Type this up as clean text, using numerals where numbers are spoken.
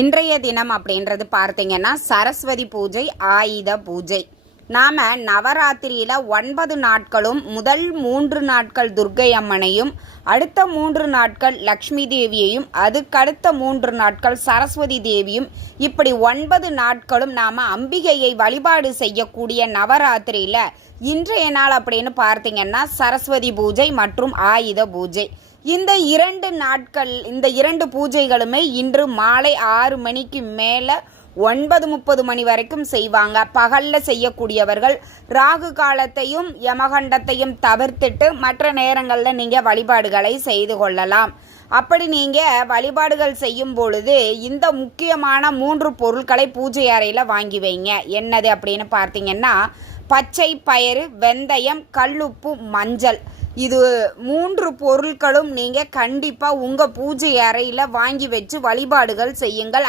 இன்றைய தினம் அப்படின்றது பார்த்தீங்கன்னா சரஸ்வதி பூஜை, ஆயுத பூஜை. நாம் நவராத்திரியில் 9 நாட்களும் முதல் 3 நாட்கள் துர்க்கை அம்மனையும், அடுத்த 3 நாட்கள் லக்ஷ்மி தேவியையும், அதுக்கடுத்த 3 நாட்கள் சரஸ்வதி தேவியும், இப்படி 9 நாட்களும் நாம் அம்பிகையை வழிபாடு செய்யக்கூடிய நவராத்திரியில் இன்றைய நாள் அப்படின்னு பார்த்தீங்கன்னா சரஸ்வதி பூஜை மற்றும் ஆயுத பூஜை. இந்த 2 நாட்கள், இந்த 2 பூஜைகளுமே இன்று மாலை 6 மணிக்கு மேலே 9:30 மணி வரைக்கும் செய்வாங்க. பகலில் செய்யக்கூடியவர்கள் ராகு காலத்தையும் யமகண்டத்தையும் தவிர்த்துட்டு மற்ற நேரங்களில் நீங்கள் வழிபாடுகளை செய்து கொள்ளலாம். அப்படி நீங்கள் வழிபாடுகள் செய்யும் பொழுது இந்த முக்கியமான 3 பொருட்களை பூஜை அறையில் வாங்கி வைங்க. என்னது அப்படின்னு பார்த்தீங்கன்னா பச்சை பயிறு, வெந்தயம், கல்லுப்பு, மஞ்சள். இது 3 பொருட்களும் நீங்கள் கண்டிப்பாக உங்கள் பூஜை அறையில் வாங்கி வச்சு வழிபாடுகள் செய்யுங்கள்.